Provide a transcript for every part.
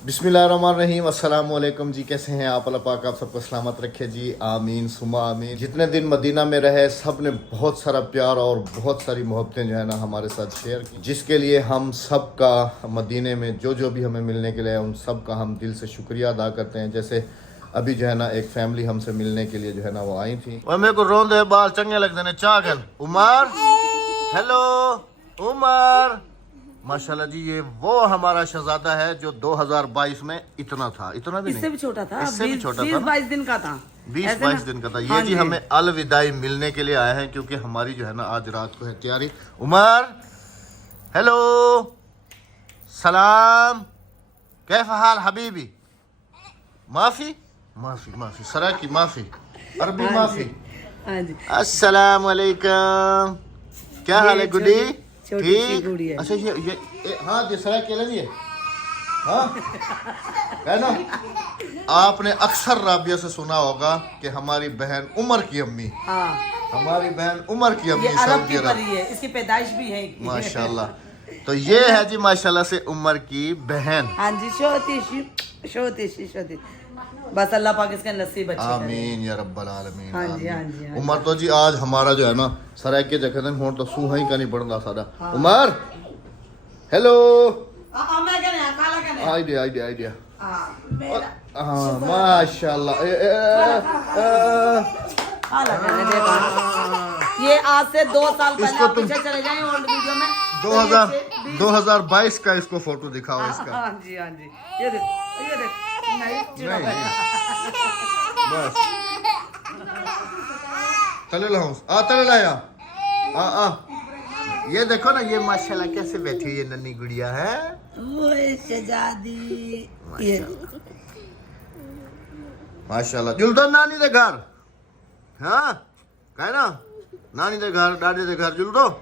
बिस्मिल्लाहिर्रहमानिर्रहीम, अस्सलाम वालेकुम जी। कैसे हैं आप? अल्लाह पाक आप सबको सलामत रखे जी, आमीन सुमा आमीन। जितने दिन मदीना में रहे सब ने बहुत सारा प्यार और बहुत सारी मोहब्बतें जो है ना हमारे साथ शेयर की, जिसके लिए हम सब का मदीने में जो भी हमें मिलने के लिए उन सब का हम दिल से शुक्रिया अदा करते हैं। जैसे अभी जो है ना एक फैमिली हमसे मिलने के लिए जो है ना वो आई थी। और मेरे को रोंदे बाल चंगे लगते हैं चागल। उमर, हेलो उमर, माशाल्लाह जी, ये वो हमारा शहजादा है जो 2022 में इतना था, इतना भी इससे नहीं, भी छोटा था, इससे भी छोटा था, 20-22 दिन का था, 20-22 दिन का था। ये जी हमें अलविदाई मिलने के लिए आए हैं क्योंकि हमारी जो है ना आज रात को है तैयारी। उमर, हेलो, सलाम, कैफ हाल हबीबी, माफी माफी माफी, सरा की माफी, अरबी माफी। हाँ जी, अस्सलाम वालेकुम, क्या हाल है गुडी? छोटी सी गुड़ी है। अच्छा हाँ ये सरा के लिए हाँ है ना। आपने अक्सर राबिया से सुना होगा कि हमारी बहन उमर की अम्मी, हाँ, हमारी बहन उमर की अम्मी ये अरब सऊदी की अरब, परी है, इसकी पैदाइश भी है माशाल्लाह। तो ये है जी माशाल्लाह से उमर की बहन। हाँ जी, छोटी बस अल्लाह पाक इसका नसीब अच्छा करे। आमीन या रब्बल आलमीन। हाँ जी, हाँ जी, हाँ जी। उमर तो जी आज हमारा जो है ना सराय के जगह दिन हो तो सूहा ही का नहीं पड़ता सारा। उमर, हेलो, आइडिया हाँ माशाल्लाह। ये आज से 2 साल पहले इसको आप तुम- पीछे चले जाएं ओल्ड वीडियो में 2022 का इसको फोटो दिखाओ इसका। हाँ जी, हाँ जी, ये देख नहीं बस तले लाऊं तले लाया आ ये देखो ना, ये माशाल्लाह कैसे बैठी है ये नन्ही गुड़िया है। ओए शहजादी, ये माशाल्लाह। जुल दो नानी दे घर, हाँ कहे ना नानी दे घर दादी दे घर जुल दो।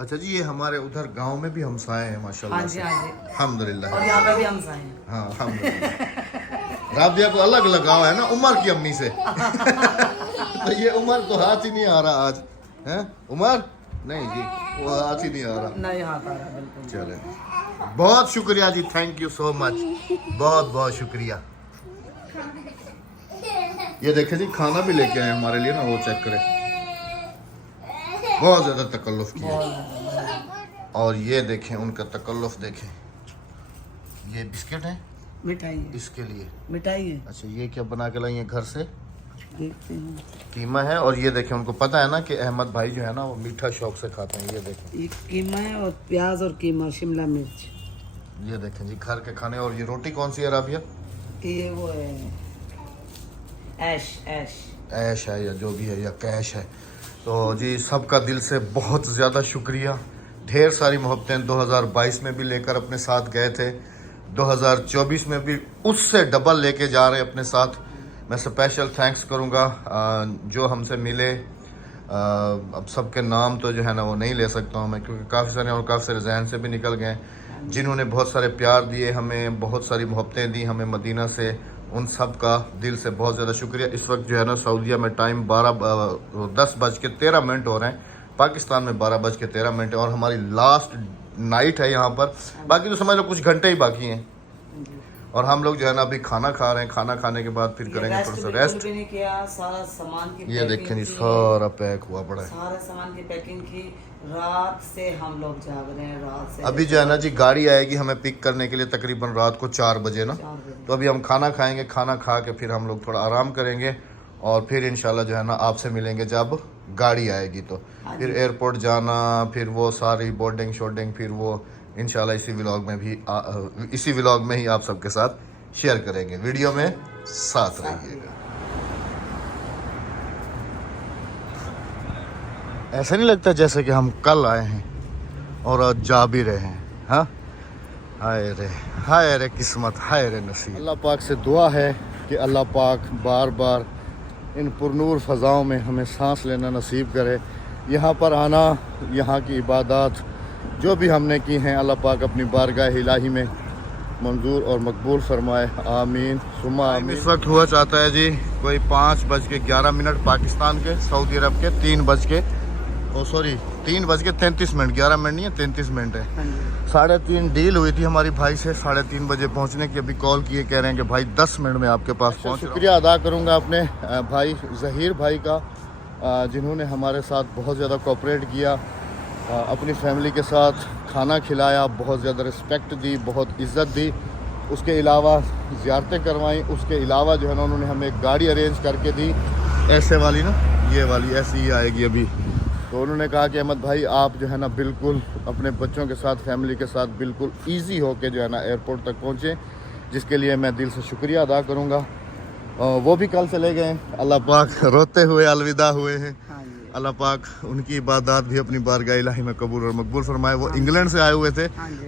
अच्छा जी, ये हमारे उधर गांव में भी हमसाए हैं माशाल्लाह। हाँ जी, हाँ जी, अल्हम्दुलिल्लाह। और यहाँ पे भी हम साए हैं। हाँ अल्हम्दुलिल्लाह। राबिया को अलग लगाव है ना उमर की अम्मी से। तो ये उमर तो हाथ ही नहीं आ रहा आज है। उमर नहीं जी, वो हाथ ही नहीं आ रहा। नहीं हाथ आ रहा, बिल्कुल। चले, बहुत शुक्रिया जी, थैंक यू सो मच, बहुत बहुत शुक्रिया। ये देखे जी खाना भी लेके आए हमारे लिए ना, वो चेक करें, बहुत ज्यादा तकल्लुफ किया। और ये देखें उनका तकल्लुफ देखें, ये बिस्किट है, मिठाई है, इसके लिए मिठाई है, अच्छा ये क्या बना के लाई है घर से, देखते हैं। कीमा है। और ये देखें उनको पता है ना कि अहमद भाई जो है ना वो मीठा शौक से खाते हैं। ये देखें, ये कीमा है और प्याज और कीमा, शिमला मिर्च। ये देखें जी घर के खाने। और ये रोटी कौन सी है राबिया? ये वो है ऐश ऐश है या जो भी है, या कैश है। तो जी सबका दिल से बहुत ज़्यादा शुक्रिया। ढेर सारी मोहब्बतें 2022 में भी लेकर अपने साथ गए थे, 2024 में भी उससे डबल लेके जा रहे हैं अपने साथ। मैं स्पेशल थैंक्स करूँगा जो हमसे मिले। अब सबके नाम तो जो है ना वो नहीं ले सकता हूँ मैं, क्योंकि काफ़ी सारे और काफ़ी सारे जहन से भी निकल गए। जिन्होंने बहुत सारे प्यार दिए हमें, बहुत सारी मोहब्बतें दी हमें मदीना से, उन सब का दिल से बहुत ज़्यादा शुक्रिया। इस वक्त जो है ना सऊदीया में टाइम 10:13 हो रहे हैं, पाकिस्तान में 12:13 है और हमारी लास्ट नाइट है यहाँ पर। बाकी तो समझ लो कुछ घंटे ही बाकी हैं और हम लोग जो है ना अभी खाना खा रहे हैं। खाना खाने के बाद फिर करेंगे थोड़ा सा रेस्ट। भी नहीं किया, सारा सामान की ये देखें जी सारा पैक हुआ पड़ा है। सारे सामान की पैकिंग की, रात से हम लोग जाग रहे हैं, रात से। अभी जो है ना जी गाड़ी आएगी हमें पिक करने के लिए तकरीबन रात को 4 बजे ना। 4 बजे। तो अभी हम खाना खाएंगे, खाना खा के फिर हम लोग थोड़ा आराम करेंगे और फिर इंशाल्लाह जो है ना आपसे मिलेंगे जब गाड़ी आएगी। तो फिर एयरपोर्ट जाना, फिर वो सारी बोर्डिंग शोर्डिंग, फिर वो इंशाल्लाह इसी व्लॉग में ही आप सबके साथ शेयर करेंगे। वीडियो में साथ रहिएगा। ऐसा नहीं लगता जैसे कि हम कल आए हैं और आज जा भी रहे हैं। हाँ, हाय रे किस्मत, हाय रे नसीब। अल्लाह पाक से दुआ है कि अल्लाह पाक बार बार इन पुरनूर फ़ज़ाओं में हमें सांस लेना नसीब करे। यहाँ पर आना, यहाँ की इबादत जो भी हमने की हैं, अल्लाह पाक अपनी बारगाह इलाही में मंजूर और मकबूल फरमाए, आमीन सुमा आमीन। इस वक्त हुआ चाहता है जी कोई 5:11 पाकिस्तान के, सऊदी अरब के 3:33 11 मिनट नहीं है, 33 मिनट है। 3:30 डील हुई थी हमारी भाई से 3:30 बजे पहुंचने की। अभी कॉल किए कह रहे हैं कि भाई 10 मिनट में आपके पास पहुंच। शुक्रिया अदा करूंगा अपने भाई ज़हीर भाई का, जिन्होंने हमारे साथ बहुत ज़्यादा कोऑपरेट किया, अपनी फैमिली के साथ खाना खिलाया, बहुत ज़्यादा रिस्पेक्ट दी, बहुत इज़्ज़त दी। उसके अलावा ज़ियारतें करवाई, उसके अलावा जो है ना उन्होंने हमें एक गाड़ी अरेंज करके दी, ऐसे वाली ना, ये वाली ऐसी ही आएगी अभी। तो उन्होंने कहा कि अहमद भाई आप जो है ना बिल्कुल अपने बच्चों के साथ, फैमिली के साथ बिल्कुल ईजी होके जो है ना एयरपोर्ट तक पहुँचे, जिसके लिए मैं दिल से शुक्रिया अदा करूँगा। वो भी कल चले गए, अल्लाह पाक रोते हुए अलविदा हुए हैं। अल्लाह पाक उनकी इबादत भी अपनी बारगाह इलाही में कबूल और मकबूल फरमाए। वो इंग्लैंड से आए हुए थे,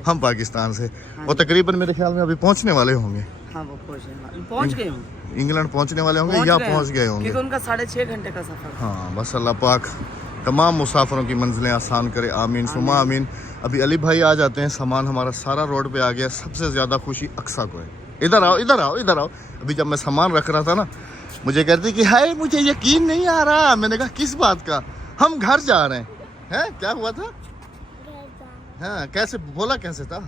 हम पाकिस्तान से। वो तकरीबन मेरे ख्याल में अभी पहुँचने वाले होंगे। हाँ, वो पहुँच गए होंगे, इंग्लैंड पहुँचने वाले होंगे या पहुँच गए होंगे, क्योंकि उनका 6.5 घंटे का सफर। हाँ, बस अल्लाह पाक तमाम मुसाफिरों की मंजिलें आसान करे, आमीन सुमा आमीन। अभी अली भाई आ जाते हैं, सामान हमारा सारा रोड पे आ गया। सबसे ज़्यादा खुशी अक्सा को है। इधर आओ इधर आओ इधर आओ। अभी जब मैं सामान रख रहा था ना, मुझे कहती कि हाय मुझे यकीन नहीं आ रहा। मैंने कहा किस बात का? हम घर जा रहे हैं। क्या हुआ था? हाँ, कैसे बोला, कैसे था?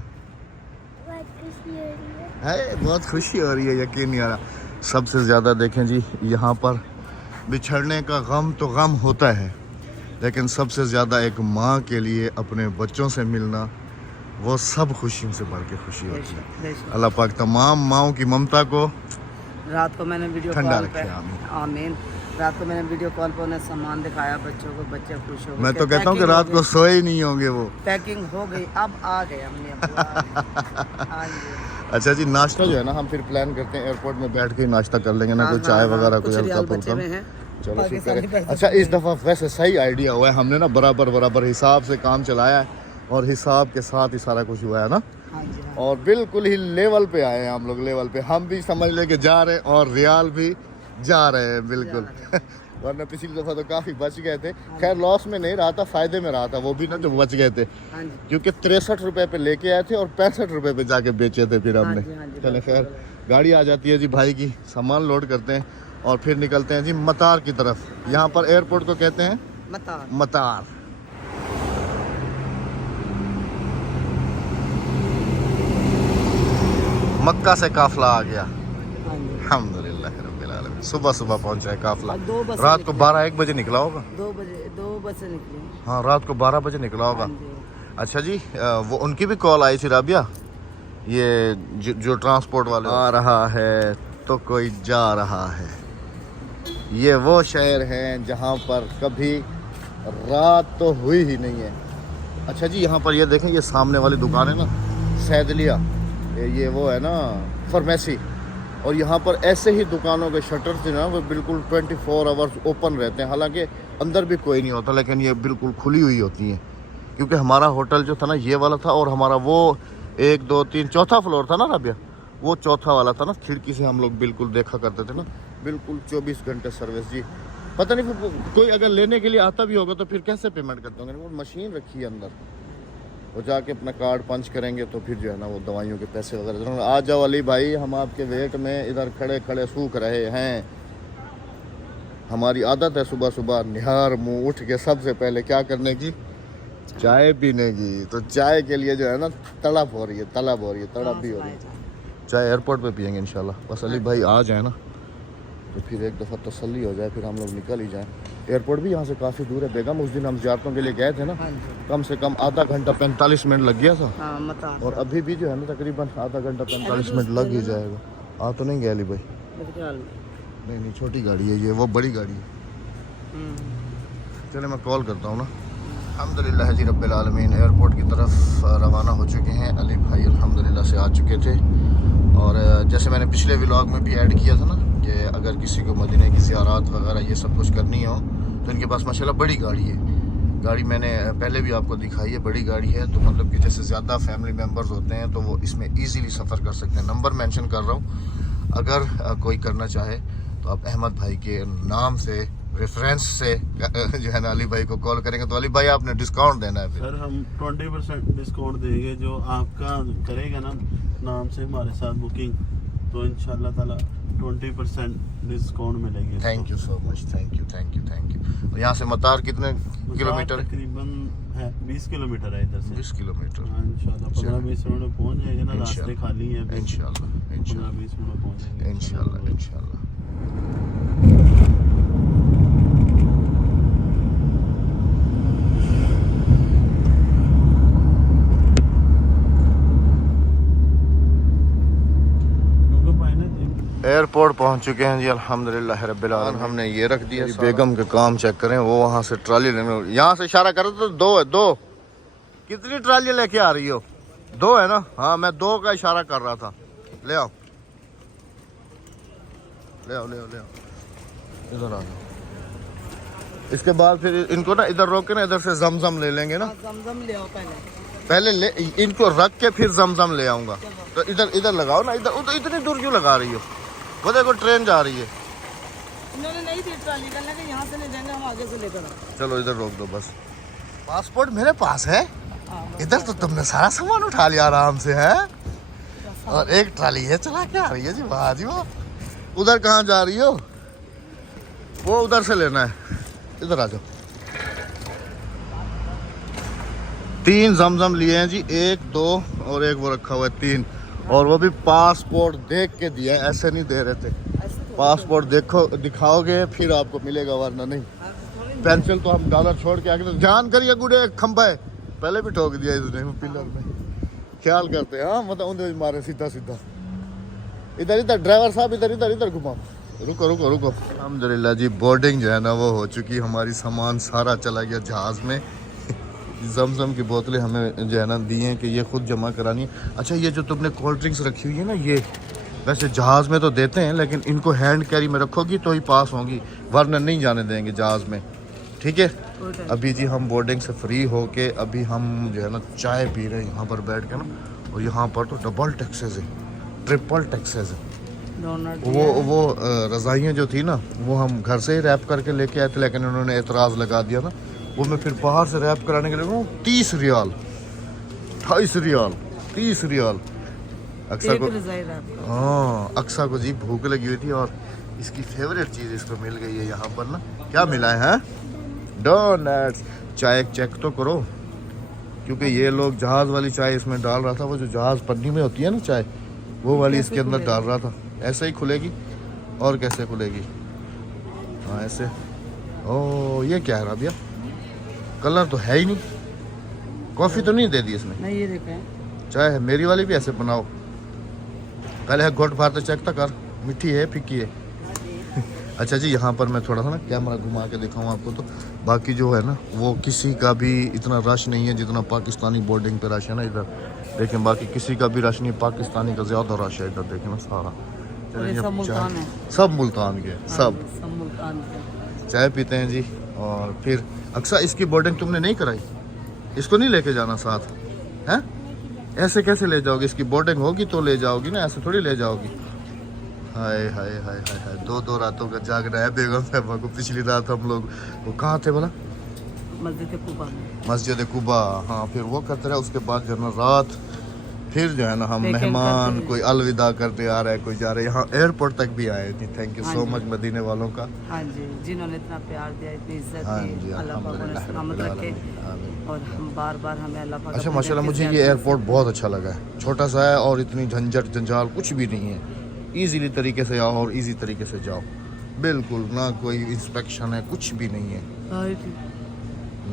बहुत खुशी हो रही है, यकीन नहीं आ रहा। सबसे ज़्यादा देखें जी, यहाँ पर बिछड़ने का गम तो गम होता है, लेकिन सबसे ज़्यादा एक माँ के लिए अपने बच्चों से मिलना, वो सब खुशियों से बढ़ के खुशी होती है। अल्लाह पाक तमाम माँओं की ममता को रात को मैंने वीडियो ठंडा कॉल रखे, पे, आमीन। रात को मैंने वीडियो कॉल पे उन्हें सामान दिखाया बच्चों को, बच्चे खुश हो गए। मैं तो कहता हूँ कि रात को सोए ही नहीं होंगे वो। पैकिंग हो गई, अब आ गए हमने। अच्छा जी, नाश्ता जो है ना हम फिर प्लान करते हैं एयरपोर्ट में बैठ के नाश्ता कर लेंगे ना, कोई चाय वगैरह कुछ हल्का फुल्का। चलो शुक्र है। अच्छा, इस दफ़ा वैसे सही आइडिया हुआ है, हमने ना बराबर हिसाब से काम चलाया है और हिसाब के साथ ही सारा कुछ हुआ है ना। और बिल्कुल ही लेवल पे आए हैं हम लोग, लेवल पे। हम भी समझ ले के जा रहे हैं और रियाल भी जा रहे हैं बिल्कुल। वरना पिछली दफ़ा तो काफ़ी बच गए थे। खैर लॉस में नहीं रहा था, फ़ायदे में रहा था वो भी ना, जो बच गए थे, क्योंकि 63 रुपये पे लेके आए थे और 65 रुपये पे जाके बेचे थे फिर हमने। चले खैर, गाड़ी आ जाती है जी भाई की, सामान लोड करते हैं और फिर निकलते हैं जी मतार की तरफ। यहाँ पर एयरपोर्ट को कहते हैं मतार। मक्का से काफिला आ गया, अल्हम्दुलिल्लाह रब्बिल आलमीन। सुबह पहुंचा है काफिला। रात को 12-1 बजे निकला होगा। 2 बजे निकले। हाँ, रात को 12 बजे निकला होगा। अच्छा जी, वो उनकी भी कॉल आई थी राबिया, ये जो ट्रांसपोर्ट वाले, आ रहा है तो कोई जा रहा है। ये वो शहर है जहाँ पर कभी रात तो हुई ही नहीं है। अच्छा जी, यहाँ पर ये देखें, ये सामने वाली दुकान है ना, सैदलिया, ये वो है ना फार्मेसी। और यहाँ पर ऐसे ही दुकानों के शटर से ना वो बिल्कुल 24 आवर्स ओपन रहते हैं। हालांकि अंदर भी कोई नहीं होता, लेकिन ये बिल्कुल खुली हुई होती हैं। क्योंकि हमारा होटल जो था ना ये वाला था, और हमारा वो 1 2 3 चौथा फ्लोर था ना राबिया, वो चौथा वाला था ना। खिड़की से हम लोग बिल्कुल देखा करते थे ना, बिल्कुल 24 घंटे सर्विस जी। पता नहीं फिर कोई अगर लेने के लिए आता भी होगा तो फिर कैसे पेमेंट करते होंगे। वो मशीन रखी है अंदर, वो जाके अपना कार्ड पंच करेंगे तो फिर जो है ना वो दवाइयों के पैसे वगैरह। आ जाओ अली भाई, हम आपके वेट में इधर खड़े खड़े सूख रहे हैं। हमारी आदत है सुबह सुबह निहार मुँह उठ के सबसे पहले क्या करने की, चाय पीने की। तो चाय के लिए जो है ना तड़प हो रही है, तड़प भी हो रही है। चाय एयरपोर्ट पे पियेंगे इंशाल्लाह। बस अली भाई आ जाए ना तो फिर एक दफ़ा तसल्ली हो जाए, फिर हम लोग निकल ही जाएँ। एयरपोर्ट भी यहाँ से काफ़ी दूर है बेगम। उस दिन हम ज़ियारतों के लिए गए थे ना, कम से कम आधा घंटा 45 मिनट लग गया था। और अभी भी जो है ना तकरीबन आधा घंटा 45 मिनट लग ही जाएगा। आ तो नहीं गया अली भाई? नहीं, छोटी गाड़ी है ये, वो बड़ी गाड़ी है। चले मैं कॉल करता हूँ ना। अल्हम्दुलिल्लाह जी रब्बिल आलमीन, एयरपोर्ट की तरफ रवाना हो चुके हैं। अली भाई अल्हम्दुलिल्लाह से आ चुके थे। और जैसे मैंने पिछले व्लॉग में भी ऐड किया था ना कि अगर किसी को मदीने की ज़ियारत वगैरह ये सब कुछ करनी हो तो इनके पास माशाल्लाह बड़ी गाड़ी है। गाड़ी मैंने पहले भी आपको दिखाई है, बड़ी गाड़ी है। तो मतलब कि जैसे ज़्यादा फैमिली मेम्बर्स होते हैं तो वो इसमें ईज़िली सफ़र कर सकते हैं। नंबर मेंशन कर रहा हूँ, अगर कोई करना चाहे तो आप अहमद भाई के नाम से रेफरेंस से जो है ना अली भाई को कॉल करेंगे तो अली भाई आपने डिस्काउंट देना है। सर हम 20% डिस्काउंट देंगे जो आपका करेगा ना नाम से हमारे साथ बुकिंग, तो इंशाल्लाह ताला 20% डिस्काउंट मिलेगी। Thank you so much, thank you thank you thank you. यहाँ से मतार कितने किलोमीटर? तकरीबन है 20 किलोमीटर है इधर से। 20 किलोमीटर। हाँ, इंशाल्लाह 15-20 मिनट में पहुंच जाएंगे ना, रास्ते खाली हैं। इंशाल्लाह 15-20 मिनट में पहुंच जाएंगे इंशाल्लाह इंशाल्लाह। एयरपोर्ट पहुंच चुके हैं जी, अल्हम्दुलिल्लाह रब्बिल आलमीन। हमने ये रख दिया, बेगम के काम चेक करें, वो वहाँ से ट्राली लेने, यहाँ से इशारा करो तो 2 है, 2 कितनी ट्राली लेके आ रही हो? 2 है ना? हाँ मैं 2 का इशारा कर रहा था। ले आओ ले आओ ले आओ ले आओ, इधर आ जाओ। इसके बाद फिर इनको ना इधर रोक के ना इधर से जमजम ले लेंगे ना। जमजम ले आओ पहले ले इनको रख के फिर जमजम ले आऊंगा। तो इधर इधर लगाओ ना, इधर इतनी दूर क्यों लगा रही हो? वो देखो ट्रेन जा रही है। इन्होंने नहीं दी ट्राली, कहना कि यहाँ से नहीं देंगे, हम आगे से लेकर आए। चलो इधर रोक दो बस। पासपोर्ट मेरे पास है, हाँ, इधर तो तुमने सारा सामान उठा लिया आराम से है। और एक ट्राली है चला के आ रही है जी, वाह जी वाह। उधर कहाँ जा रही हो? वो उधर से लेना है, इधर आ जाओ। 3 जमजम लिए हैं जी, 1 2 और 1 वो रखा हुआ है 3। और वो भी पासपोर्ट देख के दिया है, ऐसे नहीं दे रहे थे। पासपोर्ट देखो दिखाओगे फिर आपको मिलेगा, वरना नहीं। पेंसिल तो हम डॉलर छोड़ के आगे, तो जान करिए गुड़े एक खंभा है, पहले भी ठोक दिया इसने पिलर में। ख्याल करते हैं हाँ, मतलब उन्हें मारे सीधा सीधा। इधर इधर ड्राइवर साहब, इधर इधर इधर घुमाओ। रुको रुको रुको। अल्हम्दुलिल्लाह जी बोर्डिंग जो है ना वो हो चुकी, हमारी सामान सारा चला गया जहाज़ में। जमजम की बोतलें हमें जो है ना दी हैं कि ये खुद जमा करानी है। अच्छा ये जो तुमने कोल्ड ड्रिंक्स रखी हुई है ना, ये वैसे जहाज़ में तो देते हैं, लेकिन इनको हैंड कैरी में रखोगी तो ही पास होंगी, वरना नहीं जाने देंगे जहाज़ में, ठीक है? अभी जी हम बोर्डिंग से फ्री होके अभी हम जो है ना चाय पी रहे हैं यहाँ पर बैठ के ना। और यहाँ पर तो डबल टैक्सेस है, ट्रिपल टैक्सेस है। वो रज़ाइयाँ जो थी ना वो हम घर से ही रैप करके लेके आए थे, लेकिन उन्होंने एतराज़ लगा दिया ना। वो मैं फिर बाहर से रैप कराने के लिए 30 रियाल, 28 रियाल, 30 रियाल। अक्सा को, हाँ अक्सा को जी भूख लगी हुई थी और इसकी फेवरेट चीज़ इसको मिल गई है यहाँ पर ना। क्या मिला है? डोनट्स। चाय चेक तो करो, क्योंकि ये लोग जहाज़ वाली चाय इसमें डाल रहा था, वो जो जहाज़ पन्नी में होती है ना चाय, वो वाली इसके अंदर डाल रहा था। ऐसे ही खुलेगी और कैसे खुलेगी? हाँ ऐसे। ओ ये क्या है राबिया, कलर तो है ही नहीं, कॉफ़ी तो नहीं दे दी इसमें। नहीं ये देखें चाय है, मेरी वाली भी ऐसे बनाओ। पहले है घोट फाड़ चेक तो कर, मीठी है फीकी है। अच्छा जी यहाँ पर मैं थोड़ा सा ना कैमरा घुमा के दिखाऊँ आपको, तो बाकी जो है ना वो किसी का भी इतना रश नहीं है जितना पाकिस्तानी बोर्डिंग पे रश है ना इधर। देखें बाकी किसी का भी रश नहीं, पाकिस्तानी का ज़्यादा रश है इधर, देखें ना सारा। सब मुल्तान है, सब मुल्तान के, सब मुल्तान के। चाय पीते हैं जी। और फिर अक्सा इसकी बोर्डिंग तुमने नहीं कराई, इसको नहीं लेके जाना साथ हैं? ऐसे कैसे ले जाओगे? इसकी बोर्डिंग होगी तो ले जाओगी ना, ऐसे थोड़ी ले जाओगी। हाय हाय हाय हाय हाय, 2 रातों का जागना है बेगम साहबा को। पिछली रात हम लोग वो कहाँ थे बोला? मस्जिद कुबा। मस्जिद कुबा, हाँ। फिर वो करते रहे, उसके बाद जो है ना रात फिर जो है ना हम मेहमान, कोई अलविदा करते आ रहा है, कोई जा रहा है। यहाँ एयरपोर्ट तक भी आए थे। थैंक यू सो मच मदीने वालों का। हाँ जी, जिन्होंने इतना प्यार दिया, इतनी इज्जत हाँ दी, जी, अल्लाह पाक उन्हें सलामत रखे। और हम बार बार हमें अल्लाह पाक। अच्छा माशाल्लाह मुझे ये एयरपोर्ट बहुत अच्छा लगा है, छोटा सा है और इतनी झंझट जंजाल कुछ भी नहीं है। ईजीली तरीके से आओ और ईजी तरीके से जाओ, बिल्कुल ना कोई इंस्पेक्शन है, कुछ भी नहीं है।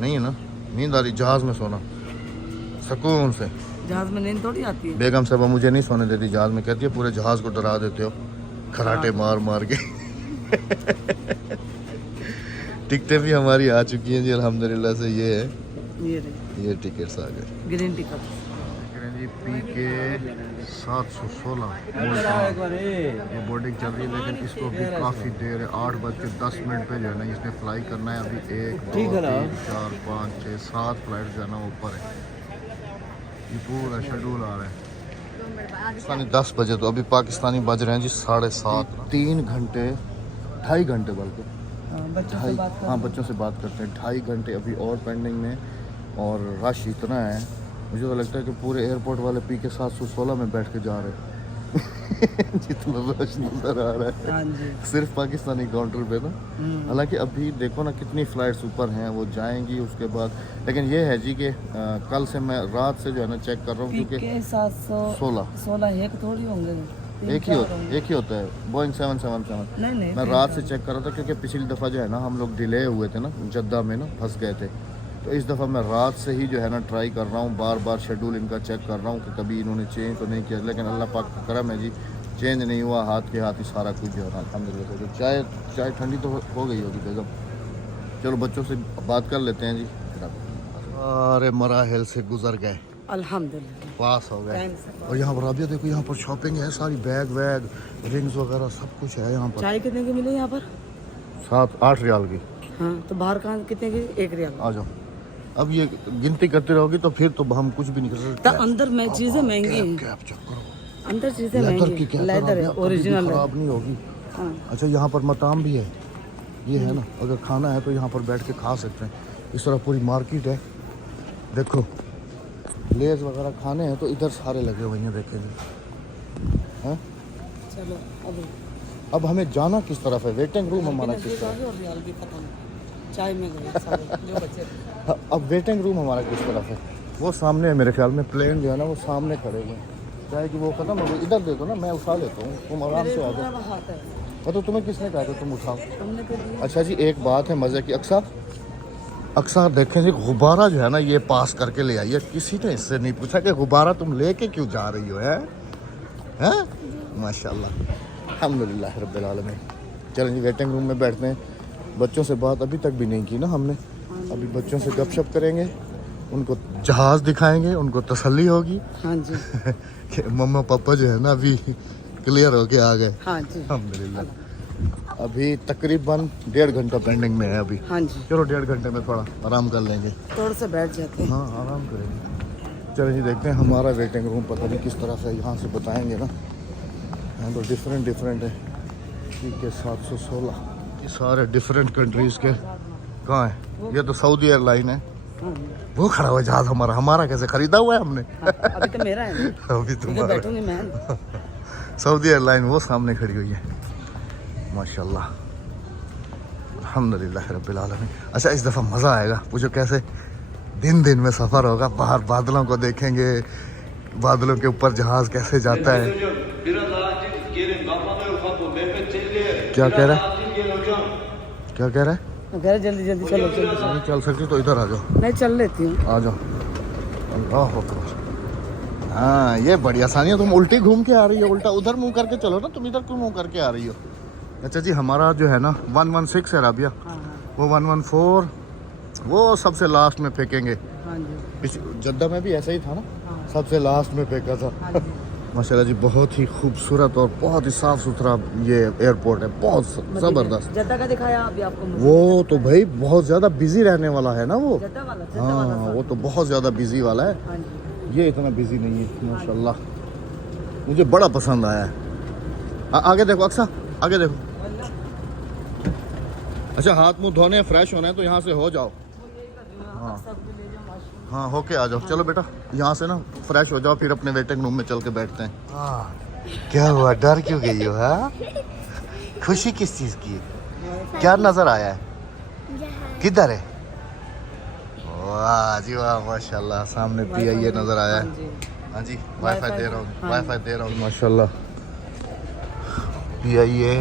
नहीं है ना, नींद आ रही जहाज़ में सोना सुकून से। जहाज में नींद थोड़ी आती है। बेगम साहबा मुझे नहीं सोने देती जहाज़ में, कहती है पूरे जहाज़ को डरा देते हो खराटे मार मार के। टिकटें भी हमारी आ चुकी हैं जी अल्हम्दुलिल्लाह से। ये है, ये टिकट्स आ गए, ग्रीन टिकट जी। PK 716 ये बोर्डिंग चल रही है, लेकिन इसको भी काफ़ी देर है। 8:10 पे जो है ना इसने फ्लाई करना है। अभी 1 2 3 4 5 6 7 फ्लाइट जो है ना ऊपर है। ये पूरा शेड्यूल आ रहा है। पाकिस्तानी 10 बजे, तो अभी पाकिस्तानी बज रहे हैं जी 7:30। 3 घंटे 2.5 घंटे बल्कि हाँ बच्चों से बात करते हैं। 2.5 घंटे अभी और पेंडिंग में, और रश इतना है मुझे तो लगता है कि पूरे एयरपोर्ट वाले PK 716 में बैठ के जा रहे हैं। जितना रश नजर आ रहा है हाँ जी। सिर्फ पाकिस्तानी काउंटर पे ना। हालांकि अभी देखो ना कितनी फ़्लाइट्स ऊपर हैं, वो जाएंगी उसके बाद। लेकिन ये है जी कि कल से मैं रात से जो है ना चेक कर रहा हूँ क्योंकि पीके 716 16 एक थोड़ी होंगे, एक ही होता है बोइंग 777। नहीं नहीं मैं रात से चेक कर रहा था क्योंकि पिछली दफ़ा जो है ना हम लोग डिले हुए थे ना जद्दा में ना, फंस गए थे। तो इस दफ़ा मैं रात से ही जो है ना ट्राई कर रहा हूँ, बार बार शेड्यूल इनका चेक कर रहा हूँ कि कभी इन्होंने चेंज तो नहीं किया। लेकिन अल्लाह पाक का करम है जी, चेंज नहीं हुआ, हाथ के हाथ ही सारा कुछ जो है ना अल्हम्दुलिल्लाह। तो चाय ठंडी तो हो गई होगी बेगम। चलो बच्चों से बात कर लेते हैं जी। अरे मराहल से गुजर गए, अल्हम्दुलिल्लाह पास हो गए। टाइम से। और यहाँ पर राबिया देखो, यहाँ पर शॉपिंग है सारी, बैग वैग रिंग्स वगैरह सब कुछ है यहाँ पर। चाय कितने की मिली यहाँ पर? 7-8 रियाल की। हाँ तो बाहर कहाँ कितने की? 1 रियाल। आ जाओ, अब ये गिनती करते रहोगी तो फिर तो हम कुछ भी नहीं कर सकते। तो अंदर में चीजें महंगी हैं, कैप चेक करो, अंदर चीजें लेदर महंगी की हैं। क्या लेदर है, ओरिजिनल है। खराब नहीं होगी। हाँ। अच्छा यहाँ पर मताम भी है, ये है ना, अगर खाना है तो यहाँ पर बैठ के खा सकते हैं। इस तरह पूरी मार्केट है, देखो लेज वगैरह खाने हैं तो इधर सारे लगे हुए हैं, देखेंगे हैं। चलो अब हमें जाना किस तरफ है? वेटिंग रूम हमारा किस तरफ? और रियाल भी खत्म, चाय में गए सारे जो बचे थे। अब वेटिंग रूम हमारा किस तरफ है? वो सामने है मेरे ख्याल में, प्लेन जो है ना वो सामने खड़े हुए हैं। चाहे कि वो खत्म हो गई, इधर दे दो ना, मैं उठा लेता हूँ, तुम आराम से आ जाओ। हाथ है, वो तो तुम्हें किसने कहा था तुम उठाओ? हमने तो दिया। अच्छा जी एक बात है मज़े की, अक्सर देखें जी, गुब्बारा जो है ना ये पास करके ले आई है। किसी ने इससे नहीं पूछा कि गुब्बारा तुम लेके क्यों जा रही हो, है माशाल्लाह अल्हम्दुलिल्लाह रब्बिल आलमीन। चलें जी वेटिंग रूम में बैठते हैं। बच्चों से बात अभी तक भी नहीं की ना हमने, अभी बच्चों से गपशप करेंगे, उनको जहाज़ दिखाएंगे, उनको तसल्ली होगी हाँ जी। कि मम्मा पापा जो है ना अभी क्लियर होके आ गए। हाँ जी अल्हम्दुलिल्लाह। अभी तकरीबन 1.5 घंटा पेंडिंग में है अभी। हाँ जी। चलो 1.5 घंटे में थोड़ा आराम कर लेंगे। थोड़ा सा बैठ जाते हैं। हाँ आराम करेंगे। चलिए जी देखते हैं हमारा वेटिंग रूम पता नहीं किस तरफ है, यहाँ से बताएंगे ना। यहाँ तो डिफरेंट है। ठीक है 716, ये सारे डिफरेंट कंट्रीज़ के। कहाँ है? ये तो सऊदी एयरलाइन है। हाँ। वो खड़ा हुआ जहाज़ हमारा कैसे खरीदा हुआ है हमने? हाँ, अभी तो मेरा है ना, अभी इधर तुम्हारा। बैठूंगी मैं। सऊदी एयरलाइन वो सामने खड़ी हुई है माशाल्लाह अल्हम्दुलिल्लाह रब्बिल आलमीन। अच्छा इस दफ़ा मज़ा आएगा, पूछो कैसे? दिन में सफ़र होगा, बाहर बादलों को देखेंगे, बादलों के ऊपर जहाज़ कैसे जाता है। क्या कह रहा है? क्या कह रहा है? मैं कह रहा जल्दी चलो। नहीं चल सकती तो इधर आ जाओ। नहीं चल लेती हूँ। आ जाओ। अल्लाह अकबर। हाँ ये बड़ी आसानी है, तुम उल्टी घूम के आ रही हो, उल्टा उधर मुंह करके चलो ना, तुम इधर क्यों मुंह करके आ रही हो? अच्छा जी हमारा जो है ना 116 है राबिया, वो 114 वो सबसे लास्ट में फेंकेंगे। हाँ जी। जद्दा में भी ऐसा ही था ना, सबसे लास्ट में फेंका था। हाँ जी। माशाल्लाह जी बहुत ही खूबसूरत और बहुत ही साफ़ सुथरा ये एयरपोर्ट है, बहुत ज़बरदस्त। जद्दा का दिखाया अभी आपको मुझे? वो तो भाई बहुत ज़्यादा बिजी रहने वाला है ना वो। जद्दा वाला हाँ वो तो बहुत ज़्यादा बिजी वाला है, हाँ जी। ये इतना बिजी नहीं है माशाल्लाह। मुझे बड़ा पसंद आया है। आगे देखो अक्सा, आगे देखो। अच्छा हाथ मुंह धोने फ्रेश होना है तो यहाँ से हो जाओ। हाँ होके आ जाओ। चलो बेटा यहाँ से ना फ्रेश हो जाओ, फिर अपने वेटिंग रूम में चल के बैठते हैं। क्या हुआ, डर क्यों गई हो? हाँ खुशी किस चीज़ की है? क्या नज़र आया है? किधर है? वाह जी वाह माशाल्लाह, सामने PIA नज़र आया है। हाँ जी वाईफाई दे रहा हूँ माशाल्लाह। PIA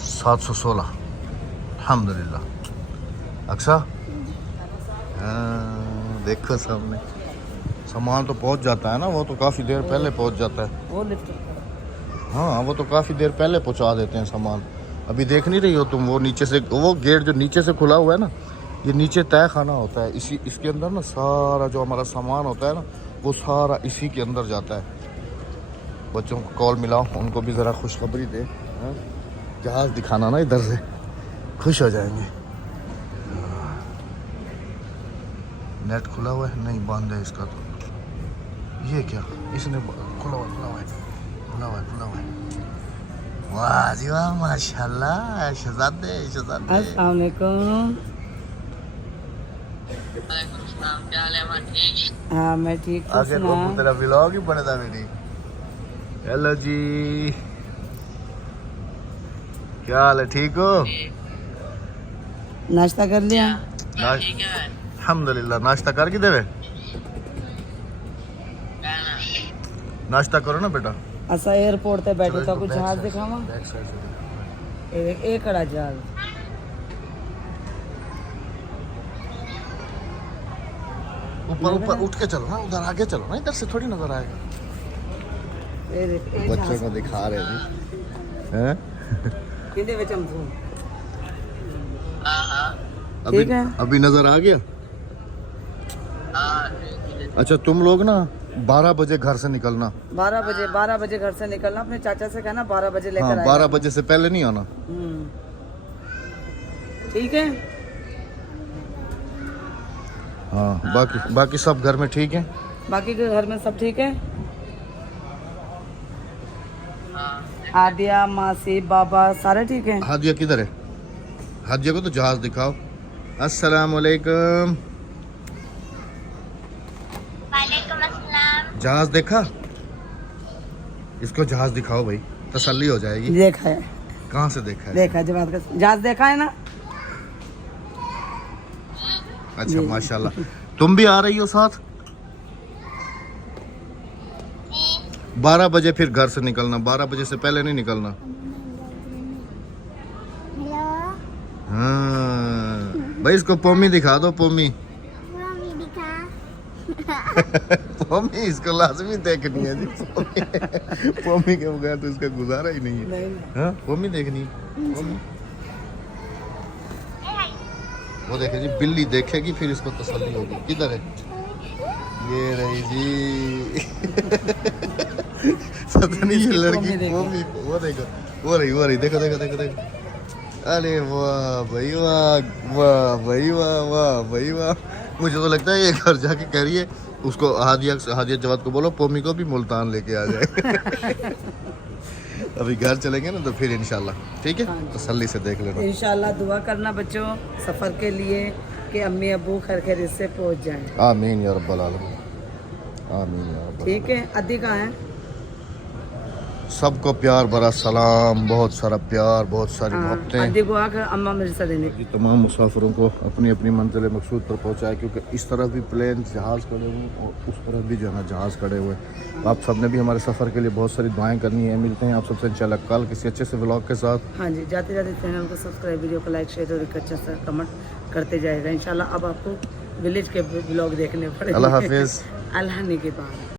716 अल्हम्दुलिल्लाह। अच्छा देखो सामने सामान तो पहुंच जाता है ना, वो तो काफ़ी देर पहले पहुंच जाता है। वो लिफ्ट। हाँ वो तो काफ़ी देर पहले पहुंचा देते हैं सामान। अभी देख नहीं रही हो तुम, वो नीचे से, वो गेट जो नीचे से खुला हुआ है ना, ये नीचे तय खाना होता है, इसके अंदर ना सारा जो हमारा सामान होता है ना वो सारा इसी के अंदर जाता है। बच्चों को कॉल मिलाओ, उनको भी ज़रा खुशखबरी दे। जहाज़ दिखाना ना इधर से, खुश हो जाएंगे। नेट खुला हुआ है? नहीं बंद है इसका तो। ये क्या, इसने खुला हुआ है। वाह जी वाह माशाल्लाह, शहजादे। अस्सलाम वालेकुम। हाँ मैं ठीक हूँ। आगे तो तेरा व्लॉग ही बने था मेरी। हेलो जी, क्या हाल है, ठीक हो? नाश्ता कर लिया? अल्हम्दुलिल्लाह। नाश्ता कर किधर है? नाश्ता करो ना बेटा। असा एयरपोर्ट पे बैठे चलो था, इसको कुछ बैक जहाज साइड से- दिखावा? बैक साइड से दिखाओ। एक कड़ा जहाज। ऊपर ऊपर उठ के चलो ना, उधर आगे चलो ना, इधर से थोड़ी नजर आएगा। बच्चों को दिखा रहे थे हैं? किंदे विच हम थू? अभी ठीक है। अभी नजर आ गया। अच्छा तुम लोग ना 12 बजे घर से निकलना। 12 बजे घर से निकलना। अपने चाचा से कहना 12 बजे लेकर हाँ, आएगा। 12 बजे से पहले नहीं आना। ठीक है। हाँ, बाकी सब घर में ठीक है? बाकी के घर में सब ठीक है? आदिया, मासी, बाबा सारे ठीक हैं? हादिया किधर है? हादिया को तो जहाज दिखाओ। अस्सलाम वालेकुम। वालेकुम अस्सलाम। जहाज देखा? इसको जहाज दिखाओ भाई, तसल्ली हो जाएगी। देखा है, कहाँ से देखा है? देखा है जब आपका जहाज देखा है ना। अच्छा माशाल्लाह। तुम भी आ रही हो साथ? 12 बजे फिर घर से निकलना, 12 बजे से पहले नहीं निकलना। हेलो हाँ भाई, इसको पोमी दिखा दो। पोमी मम्मी दिखा। पोमी इसको लाजमी देखनी है जी। पोमी के बगैर तो इसका गुजारा ही नहीं है। नहीं हाँ, पोमी देखनी है। पोमी। वो देखे जी, बिल्ली देखेगी फिर इसको तसल्ली होगी। किधर है? ये रही जी। पता नहीं ये लड़की पोमी। वो देखो, वो रही देखो देखो देखो देखो। अरे वाह भाई वाह, वाह भाई वाह, वाह भाई वाह। मुझे तो लगता है ये घर जाके कह रही है उसको, हादिया जवाद को बोलो पोमी को भी मुल्तान लेके आ जाए। अभी घर चलेंगे ना तो फिर इंशाल्लाह, ठीक है? तसल्ली से देख लेना। इंशाल्लाह दुआ करना बच्चों सफर के लिए कि अम्मी अब्बू खैर खैरियत से पहुंच जाएं। आमीन या रब्बल आलमीन, आमीन या रब्बल। ठीक है। अद्दी कहाँ है? सबको प्यार भरा सलाम, बहुत सारा प्यार, बहुत सारी मोहब्बतें। अद्दी को आकर अम्मा मेरे से देने। ये तमाम मुसाफिरों को अपनी अपनी मंजिल मकसूद पर पहुंचाए, क्योंकि इस तरफ भी प्लेन जहाज़ खड़े हुए हैं और उस तरफ भी जो है ना जहाज़ खड़े हुए हैं। आप सब ने भी हमारे सफ़र के लिए बहुत सारी दुआएं करनी है। मिलते हैं आप सबसे इंशाल्लाह कल किसी अच्छे से व्लॉग के साथ। हाँ जी, जाते जाते चैनल को सब्सक्राइब, वीडियो को लाइक, शेयर और एक अच्छा सा कमेंट करते जाएगा। इंशाल्लाह अब आपको विलेज के ब्लॉग देखने पड़ेंगे। अल्लाह हाफिज़। अल्लाह ने के बाद।